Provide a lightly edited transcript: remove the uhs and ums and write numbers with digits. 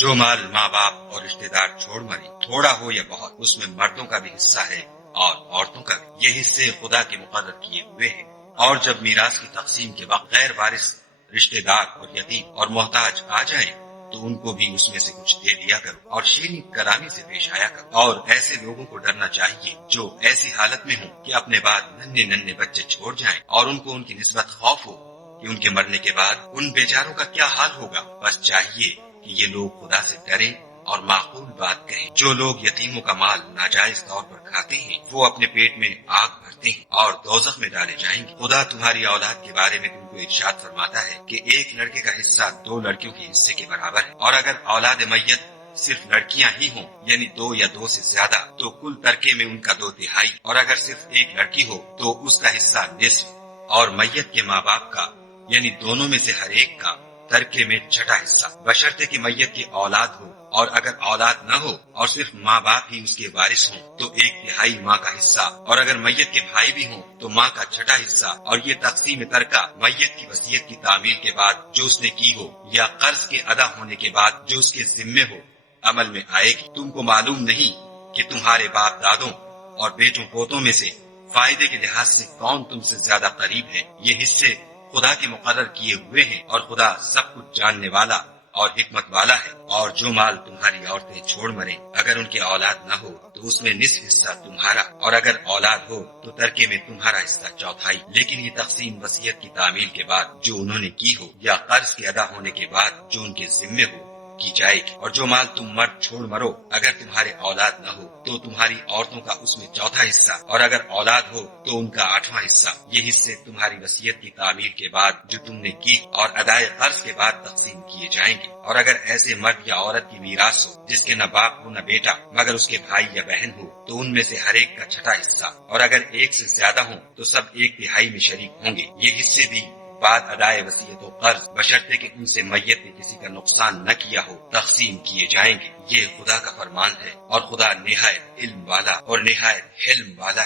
جو مال ماں باپ اور رشتے دار چھوڑ مرے، تھوڑا ہو یا بہت، اس میں مردوں کا بھی حصہ ہے اور عورتوں کا بھی۔ یہ حصے خدا کے مقرر کیے ہوئے ہیں، اور جب میراث کی تقسیم کے وقت غیر وارث رشتے دار اور یتیم اور محتاج آ جائیں تو ان کو بھی اس میں سے کچھ دے دیا کرو، اور شیریں کلامی سے پیش آیا کرو۔ اور ایسے لوگوں کو ڈرنا چاہیے جو ایسی حالت میں ہوں کہ اپنے بعد ننھے ننھے بچے چھوڑ جائیں، اور ان کو ان کی نسبت خوف ہو کہ ان کے مرنے کے بعد ان بیچاروں کا کیا حال ہوگا۔ بس چاہیے کہ یہ لوگ خدا سے ڈریں اور معقول بات کہیں۔ جو لوگ یتیموں کا مال ناجائز طور پر کھاتے ہیں وہ اپنے پیٹ میں آگ بھرتے ہیں اور دوزخ میں ڈالے جائیں گے۔ خدا تمہاری اولاد کے بارے میں تم کو ارشاد فرماتا ہے کہ ایک لڑکے کا حصہ 2 لڑکیوں کے حصے کے برابر ہے، اور اگر اولاد میت صرف لڑکیاں ہی ہوں یعنی 2 یا 2 سے زیادہ تو کل ترکے میں ان کا 2/3، اور اگر صرف ایک لڑکی ہو تو اس کا حصہ نصف، اور میت کے ماں باپ کا یعنی دونوں میں سے ہر ایک کا ترکے میں 6واں حصہ، بشرطے کہ میت کی اولاد ہو، اور اگر اولاد نہ ہو اور صرف ماں باپ ہی اس کے وارث ہوں تو 1/3 ماں کا حصہ، اور اگر میت کے بھائی بھی ہوں تو ماں کا 6واں حصہ۔ اور یہ تقسیم ترکہ میت کی وصیت کی تعمیل کے بعد جو اس نے کی ہو یا قرض کے ادا ہونے کے بعد جو اس کے ذمے ہو عمل میں آئے گی۔ تم کو معلوم نہیں کہ تمہارے باپ دادوں اور بیٹوں پوتوں میں سے فائدے کے لحاظ سے کون تم سے زیادہ قریب ہے؟ یہ حصے خدا کے مقرر کیے ہوئے ہیں، اور خدا سب کچھ جاننے والا اور حکمت والا ہے۔ اور جو مال تمہاری عورتیں چھوڑ مریں اگر ان کے اولاد نہ ہو تو اس میں نصف حصہ تمہارا، اور اگر اولاد ہو تو ترکے میں تمہارا حصہ 1/4۔ لیکن یہ تقسیم وصیت کی تعمیل کے بعد جو انہوں نے کی ہو یا قرض کے ادا ہونے کے بعد جو ان کے ذمے ہو کی جائے گی۔ اور جو مال تم مرد چھوڑ مرو اگر تمہارے اولاد نہ ہو تو تمہاری عورتوں کا اس میں 4واں حصہ، اور اگر اولاد ہو تو ان کا 8واں حصہ۔ یہ حصے تمہاری وصیت کی تعمیل کے بعد جو تم نے کی اور ادائے قرض کے بعد تقسیم کیے جائیں گے۔ اور اگر ایسے مرد یا عورت کی میراث ہو جس کے نہ باپ ہو نہ بیٹا مگر اس کے بھائی یا بہن ہو تو ان میں سے ہر ایک کا 6واں حصہ، اور اگر ایک سے زیادہ ہوں تو سب 1/3 میں شریک ہوں گے۔ یہ حصے بھی بعد ادائے وصیت و قرض بشرطے کہ ان سے میت نے کسی کا نقصان نہ کیا ہو تقسیم کیے جائیں گے۔ یہ خدا کا فرمان ہے، اور خدا نہایت علم والا اور نہایت حلم والا